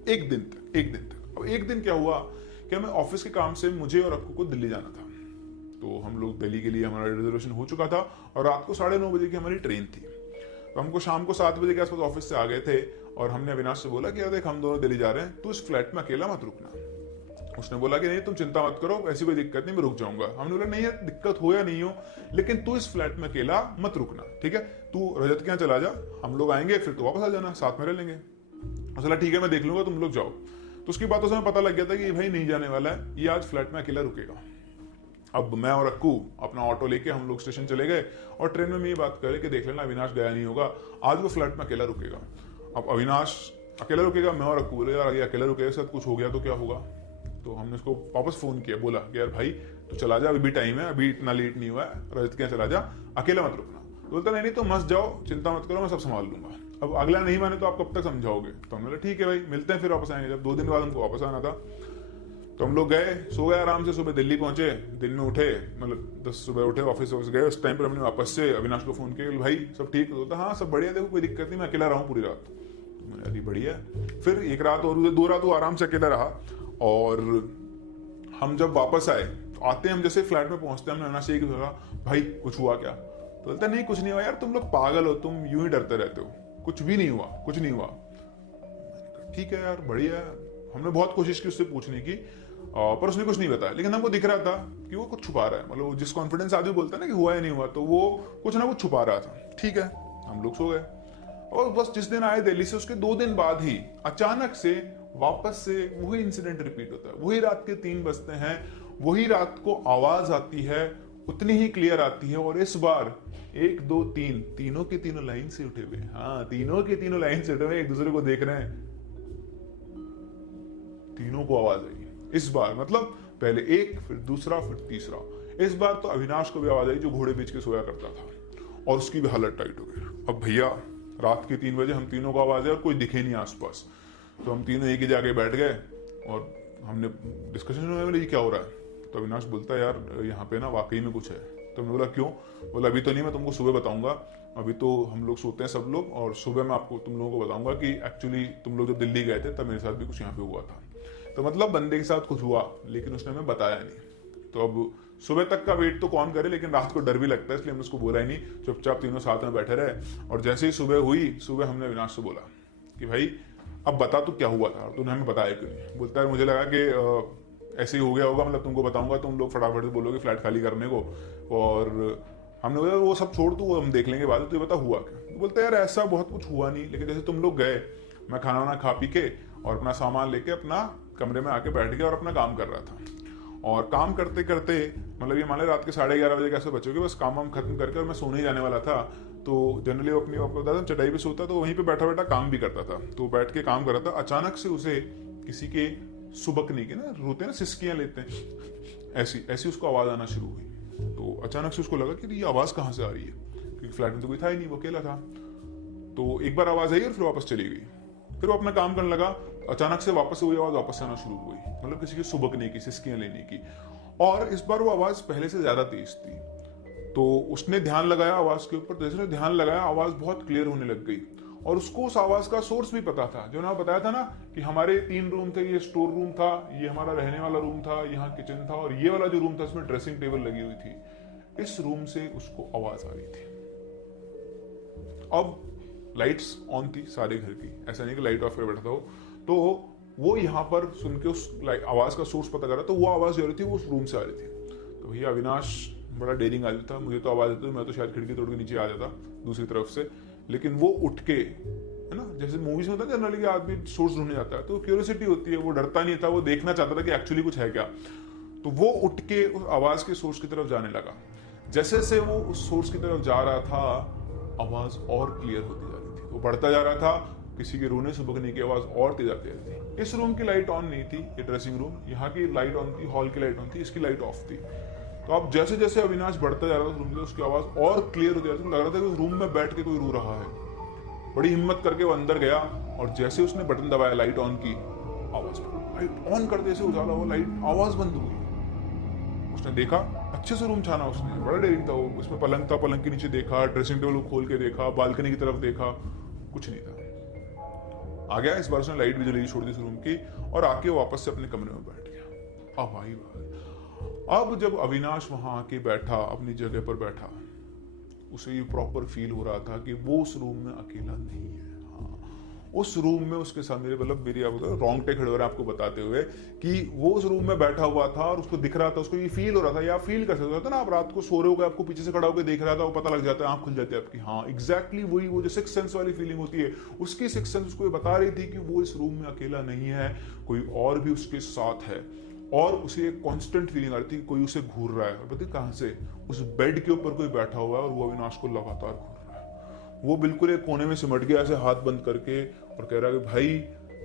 एक दिन तक। अब एक दिन क्या हुआ कि हमें ऑफिस के काम से मुझे और अक्कू को दिल्ली जाना था। तो हम लोग दिल्ली के लिए, हमारा रिजर्वेशन हो चुका था और रात को 9:30 बजे की हमारी ट्रेन थी। तो हमको शाम को 7 बजे के आसपास ऑफिस से आ गए थे, और हमने अविनाश से बोला कि यार देख हम दोनों दिल्ली जा रहे हैं, तू इस फ्लैट में अकेला मत रुकना। उसने बोला कि नहीं तुम चिंता मत करो, ऐसी कोई दिक्कत नहीं, मैं रुक जाऊंगा। हमने बोला नहीं यार दिक्कत हो या नहीं हो, लेकिन तू इस फ्लैट में अकेला मत रुकना, ठीक है। तू रजत के यहाँ चला जा, हम लोग आएंगे फिर तू वापस आ जाना, साथ में रह लेंगे। उसने ठीक है मैं देख लूंगा, तुम लोग जाओ। तो उसकी बातों से हमें पता लग गया था कि भाई नहीं जाने वाला है, ये आज फ्लैट में अकेला रुकेगा। अब मैं और अक्कू अपना ऑटो लेके हम लोग स्टेशन चले गए, और ट्रेन में ये बात करे कि देख लेना अविनाश गया नहीं होगा, आज वो फ्लैट में अकेला रुकेगा। अब अविनाश अकेला रुकेगा, मैं और अक्कू बोले यार ये अकेला रुकेगा, साथ कुछ हो गया तो क्या होगा। तो हमने उसको वापस फोन किया, बोला कि यार भाई तू चला जा, अभी भी टाइम है, अभी इतना लेट नहीं हुआ है, रजत के यहाँ चला जा, अकेला मत रुकना। तो बोलता नहीं तो मस्त जाओ, चिंता मत करो, मैं सब संभाल लूंगा। अब अगला नहीं माने तो आप कब तक समझाओगे? तो हमने बोला ठीक है भाई मिलते हैं, फिर वापस आएंगे। जब 2 दिन बाद हमको वापस आना था, तो हम लोग गए, सो गए आराम से, सुबह दिल्ली पहुंचे, दिन में उठे, मतलब 10 सुबह उठे, ऑफिस गए। उस टाइम पर हमने वापस से अविनाश को फोन किया, भाई सब ठीक? होता हाँ सब बढ़िया, देखो कोई दिक्कत नहीं, मैं अकेला रहा हूँ पूरी रात। मैंने अरे बढ़िया। फिर 1 रात और 2 रात वो आराम से अकेला रहा, और हम जब वापस आए तो आते हम जैसे फ्लैट में पहुंचते हमने अविनाश से यही कहा, भाई कुछ हुआ क्या? तो बोलता नहीं कुछ नहीं हुआ यार, तुम लोग पागल हो, तुम यूं ही डरते रहते हो, कुछ भी नहीं हुआ, कुछ नहीं हुआ। ठीक है यार बढ़िया। हमने बहुत कोशिश की उससे पूछने की, पर उसने कुछ नहीं बताया, लेकिन हमको दिख रहा था कि वो कुछ छुपा रहा है। मतलब जिस कॉन्फिडेंस आदमी बोलता है ना कि हुआ या नहीं हुआ, तो वो कुछ ना कुछ छुपा रहा था। ठीक है हम लोग सो गए, और बस जिस दिन आए दिल्ली से उसके 2 दिन बाद ही अचानक से वापस से वही इंसिडेंट रिपीट होता है। वही रात के 3 बजते हैं, वही रात को आवाज आती है, उतनी ही क्लियर आती है, और इस बार 1 2 3 तीनों के तीनों लाइन से उठे हुए, हाँ तीनों के तीनों लाइन से उठे हुए, एक दूसरे को देख रहे हैं। तीनों को आवाज आई इस बार, मतलब पहले एक, फिर दूसरा, फिर तीसरा। इस बार तो अविनाश को भी आवाज आई जो घोड़े बेच के सोया करता था, और उसकी भी हालत टाइट हो गई। अब भैया रात के 3 बजे हम तीनों को आवाज है और कोई दिखे नहीं आसपास, तो हम तीनों एक ही जाके बैठ गए और हमने डिस्कशन में क्या हो रहा है। तो अविनाश बोलता है यार यहाँ पे ना वाकई में कुछ है। तो मैं बोला क्यों? बोला अभी तो नहीं, मैं तुमको सुबह बताऊंगा, अभी तो हम लोग सोते हैं सब लोग, और सुबह मैं आपको तुम लोगों को बताऊंगा कि एक्चुअली तुम लोग जब दिल्ली गए थे तब मेरे साथ भी कुछ यहाँ पे हुआ था। तो मतलब बंदे के साथ कुछ हुआ, लेकिन उसने हमें बताया नहीं। तो अब सुबह तक का वेट तो कौन करे, लेकिन रात को डर भी लगता है, इसलिए हमने उसको बोला ही नहीं, चुपचाप तीनों साथ में बैठे रहे। और जैसे ही सुबह हुई, सुबह हमने अविनाश से बोला कि भाई अब बता तू क्या हुआ था, तूने हमें बताया क्यों नहीं? बोलता है मुझे लगा कि ऐसे ही हो गया होगा, मतलब तुमको बताऊंगा, तुम लोग फटाफट से बोलोगे फ्लैट खाली करने को। और हमने बोला वो सब छोड़, तो हम देख लेंगे बाद में, तो ये बता हुआ क्या। तो बोलते यार ऐसा बहुत कुछ हुआ नहीं, लेकिन जैसे तुम लोग गए, मैं खाना वाना खा पी के और अपना सामान लेके अपना कमरे में आके बैठ गया और अपना काम कर रहा था। और काम करते करते मतलब ये मान लो रात के 11:30 बजे कैसे बचोगे, बस काम वाम खत्म करके और मैं सोने ही जाने वाला था। तो जनरली वो अपनी आपको बताता चटाई पे सोता, तो वहीं पे बैठा बैठा काम भी करता था। तो बैठ के काम कर रहा था, अचानक से उसे किसी के सुबकने के ना रोते हैं ना, सिसकियां लेते हैं, ऐसी ऐसी उसको आवाज आना शुरू हुई। तो अचानक से उसको लगा कि ये आवाज कहाँ से आ रही है, क्योंकि फ्लैट में तो कोई था ही नहीं, वो अकेला था। तो एक बार आवाज आई और फिर वापस चली गई। फिर वो अपना काम करने लगा, अचानक से वापस से वही आवाज वापस आना शुरू हुई, मतलब किसी के सुबकने की, सिसकियां लेने की। और इस बार वो आवाज पहले से ज्यादा तेज थी। तो उसने ध्यान लगाया आवाज के ऊपर, जैसे उसने ध्यान लगाया आवाज बहुत क्लियर होने लग गई। और उसको उस आवाज का सोर्स भी पता था, जो ना बताया था ना कि हमारे 3 रूम थे, ये स्टोर रूम था, ये हमारा रहने वाला रूम था, यहाँ किचन था, और ये वाला जो रूम था उसमें ड्रेसिंग टेबल लगी हुई थी। इस रूम से उसको आवाज आ रही थी। अब लाइट्स ऑन थी सारे घर की, ऐसा नहीं कि लाइट ऑफ कर बैठा था तो वो यहाँ पर सुन के उस आवाज का सोर्स पता करा, तो वो आवाज जो आ रही थी वो उस रूम से आ रही थी। तो भैया अविनाश बड़ा डेयरिंग आदमी था, मुझे तो आवाज आती, मैं तो शायद खिड़की तोड़ के नीचे आ जाता दूसरी तरफ से। लेकिन वो उठ के, है ना, जैसे मूवीज में होता है जनरली आदमी सोर्स ढूंढने जाता है, तो क्यूरियोसिटी होती है, वो डरता नहीं था, वो देखना चाहता था कि एक्चुअली कुछ है क्या। तो वो उठ के उस आवाज के सोर्स की तरफ जाने लगा। जैसे जैसे वो उस सोर्स की तरफ जा रहा था, आवाज और क्लियर होती जा रही थी, वो बढ़ता जा रहा था, किसी के रोने सुबकने की आवाज और तेज आती रहती थी। इस रूम की लाइट ऑन नहीं थी, ये ड्रेसिंग रूम, यहाँ की लाइट ऑन थी, हॉल की लाइट ऑन थी, इसकी लाइट ऑफ थी। तो अब जैसे जैसे अविनाश बढ़ता जा रहा था उस रूम में, उसकी आवाज और क्लियर होती जा रही थी, लग रहा था कि उस रूम में बैठ के कोई रो रहा है। बड़ी हिम्मत करके वो अंदर गया, और जैसे उसने बटन दबाया लाइट ऑन की, आवाज, लाइट ऑन करते से उजाला हुआ, लाइट, आवाज बंद हुई। उसने देखा, अच्छे से रूम छाना उसने, बड़ा डेरिंग था वो, उसमें पलंग था, पलंग के नीचे देखा, ड्रेसिंग टेबल को खोल के देखा, बालकनी की तरफ देखा, कुछ नहीं था। आ गया, इस बार उसने लाइट भी जली छोड़ दी रूम की, और आके वापस से अपने कमरे में बैठ गया। अब आई बात, अब जब अविनाश वहां आके बैठा, अपनी जगह पर बैठा, उसे ये प्रॉपर फील हो रहा था कि वो उस रूम में अकेला नहीं है। उस रूम में उसके साथ मेरी रोंगटे खड़े हो रहे हैं आपको बताते हुए कि वो उस रूम में बैठा हुआ था और उसको दिख रहा था, उसको ये फील हो रहा था, या फील कर सकता था ना, आप रात को सो रहे हो, आपको पीछे से खड़ा होकर देख रहा था, वो पता लग जाता है, आंख खुल जाती है आपकी, हाँ एग्जैक्टली वही, वो जो सिक्स सेंस वाली फीलिंग होती है, उसकी सिक्स सेंस उसको ये बता रही थी कि वो इस रूम में अकेला नहीं है, कोई और भी उसके साथ है। और उसे एक कांस्टेंट फीलिंग आ रही थी कि कोई उसे घूर रहा है, और पता कहां से, उस बेड के ऊपर कोई बैठा हुआ है और वो अविनाश को लगातार घूर रहा है। वो बिल्कुल एक कोने में सिमट गया ऐसे हाथ बंद करके, और कह रहा है कि भाई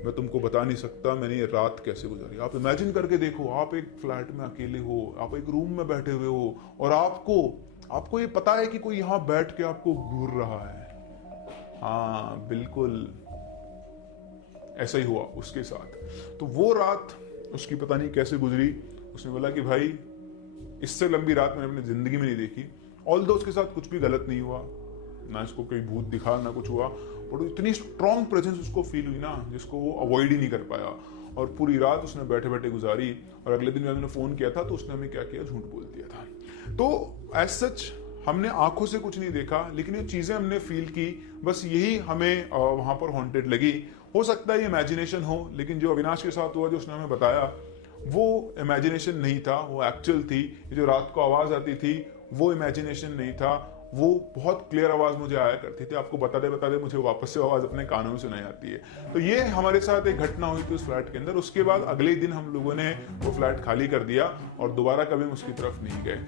मैं तुमको बता नहीं सकता मैंने ये रात कैसे गुजारी। आप इमेजिन करके देखो, आप एक फ्लैट में अकेले हो, आप एक रूम में बैठे हुए हो, और आपको ये पता है कि कोई यहाँ बैठ के आपको घूर रहा है। हाँ बिल्कुल ऐसा ही हुआ उसके साथ। तो वो रात उसकी पता नहीं कैसे गुजरी। उसने बोला कि भाई इससे लंबी रात मैंने अपनी जिंदगी में नहीं देखी। ऑल्दो उसके साथ कुछ भी गलत नहीं हुआ, ना इसको कोई भूत दिखा ना कुछ हुआ, और इतनी स्ट्रॉन्ग प्रेजेंस उसको फील हुई ना, जिसको वो अवॉइड ही नहीं कर पाया। और पूरी रात उसने बैठे बैठे गुजारी, और अगले दिन मैंने फोन किया था तो उसने हमें क्या किया, झूठ बोल दिया था। तो एज सच हमने आंखों से कुछ नहीं देखा, लेकिन ये चीजें हमने फील की, बस यही हमें वहां पर हॉन्टेड लगी। हो सकता है ये इमेजिनेशन हो, लेकिन जो अविनाश के साथ हुआ, जो उसने हमें बताया, वो इमेजिनेशन नहीं था, वो एक्चुअल थी। ये जो रात को आवाज आती थी वो इमेजिनेशन नहीं था, वो बहुत क्लियर आवाज मुझे आया करती थी। आपको बताते बताते मुझे वापस से आवाज अपने कानों में सुनाई आती है। तो ये हमारे साथ एक घटना हुई थी उस फ्लैट के अंदर। उसके बाद अगले दिन हम लोगों ने वो फ्लैट खाली कर दिया और दोबारा कभी हम उसकी तरफ नहीं गए।